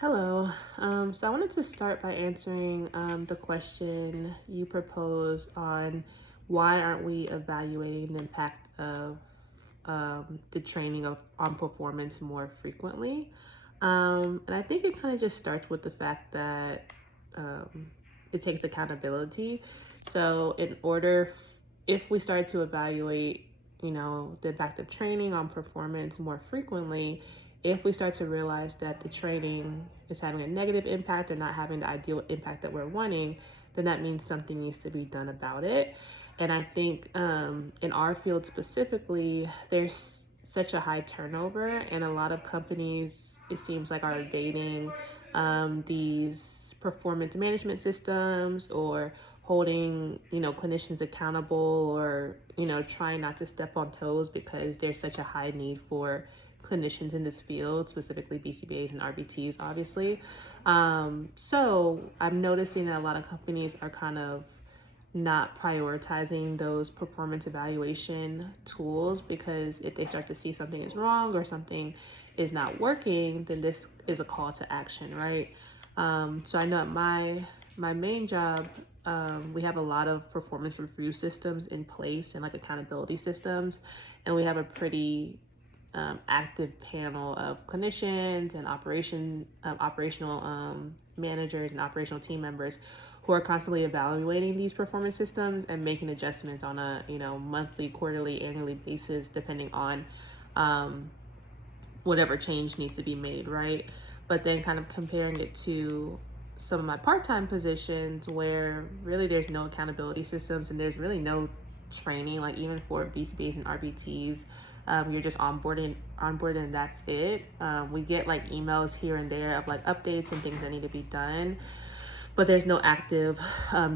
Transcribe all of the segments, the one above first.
Hello. So I wanted to start by answering the question you proposed on why aren't we evaluating the impact of the training on performance more frequently. And I think it kind of just starts with the fact that um, it takes accountability. So if we start to evaluate, the impact of training on performance more frequently, if we start to realize that the training is having a negative impact or not having the ideal impact that we're wanting, then that means something needs to be done about it. And I think in our field specifically, there's such a high turnover, and a lot of companies, it seems like, are evading these performance management systems or holding clinicians accountable, or trying not to step on toes because there's such a high need for clinicians in this field, specifically BCBAs and RBTs, obviously. So I'm noticing that a lot of companies are kind of not prioritizing those performance evaluation tools, because if they start to see something is wrong or something is not working, then this is a call to action, right? So I know at my main job, we have a lot of performance review systems in place and like accountability systems, and we have a pretty active panel of clinicians and operational managers and operational team members who are constantly evaluating these performance systems and making adjustments on a monthly, quarterly, annually basis, depending on um, whatever change needs to be made, right? But then kind of comparing it to some of my part-time positions where really there's no accountability systems and there's really no training, like even for BCBAs and RBTs. You're just onboarded, and that's it. We get like emails here and there of like updates and things that need to be done, but there's no active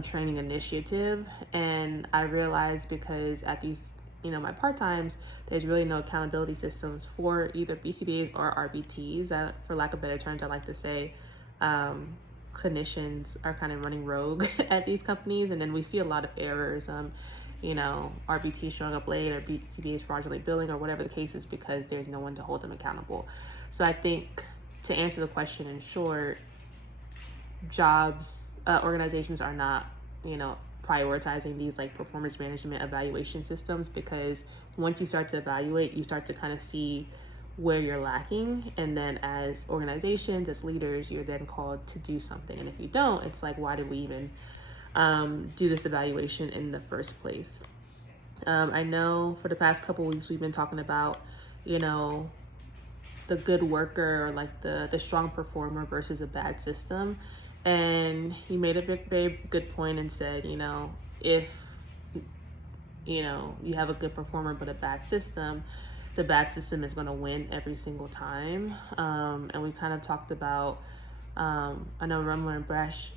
training initiative. And I realized, because at these, my part-times, there's really no accountability systems for either BCBAs or RBTs. For lack of better terms, I like to say clinicians are kind of running rogue at these companies, and then we see a lot of errors. RBT showing up late or BCBAs fraudulently billing or whatever the case is, because there's no one to hold them accountable. So I think, to answer the question in short, organizations are not, prioritizing these like performance management evaluation systems, because once you start to evaluate, you start to kind of see where you're lacking, and then as organizations, as leaders, you're then called to do something. And if you don't, it's like, why did we even do this evaluation in the first place? I know for the past couple weeks we've been talking about, you know, the good worker, or like the strong performer versus a bad system. And he made a very good point and said, if you have a good performer but a bad system, the bad system is going to win every single time. And we kind of talked about, I know Rumler and Brash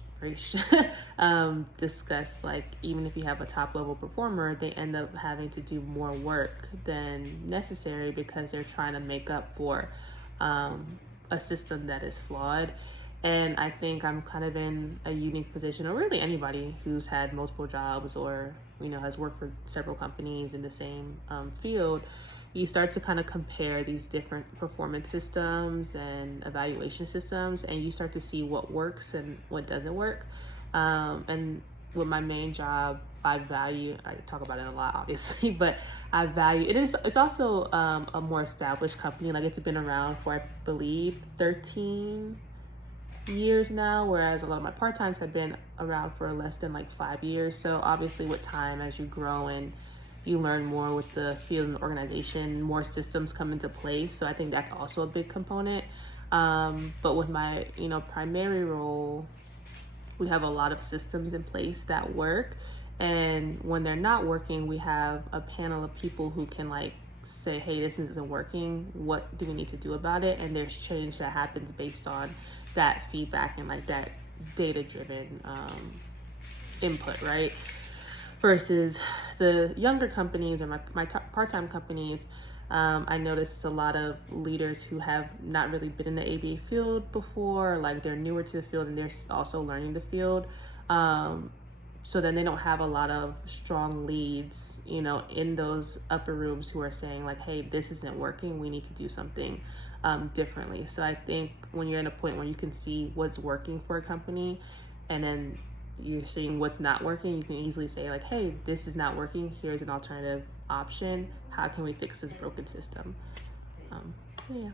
discussed, like, even if you have a top level performer, they end up having to do more work than necessary because they're trying to make up for a system that is flawed. And I think I'm kind of in a unique position, or really anybody who's had multiple jobs, or has worked for several companies in the same field. You start to kind of compare these different performance systems and evaluation systems, and you start to see what works and what doesn't work. And with my main job, I talk about it a lot, obviously, but I value it. It's also a more established company. Like, it's been around for, I believe, 13 years now, whereas a lot of my part-times have been around for less than like 5 years. So obviously, with time, as you grow and you learn more with the field and the organization, more systems come into place. So I think that's also a big component. But with my primary role, we have a lot of systems in place that work, and when they're not working, we have a panel of people who can like say, hey, this isn't working, what do we need to do about it? And there's change that happens based on that feedback and like that data driven input, right? Versus the younger companies, or my part-time companies, I noticed a lot of leaders who have not really been in the ABA field before, like they're newer to the field and they're also learning the field. So then they don't have a lot of strong leads, in those upper rooms, who are saying like, hey, this isn't working, we need to do something differently. So I think when you're in a point where you can see what's working for a company, and then you're seeing what's not working, you can easily say like, hey, this is not working, here's an alternative option, how can we fix this broken system? um, yeah.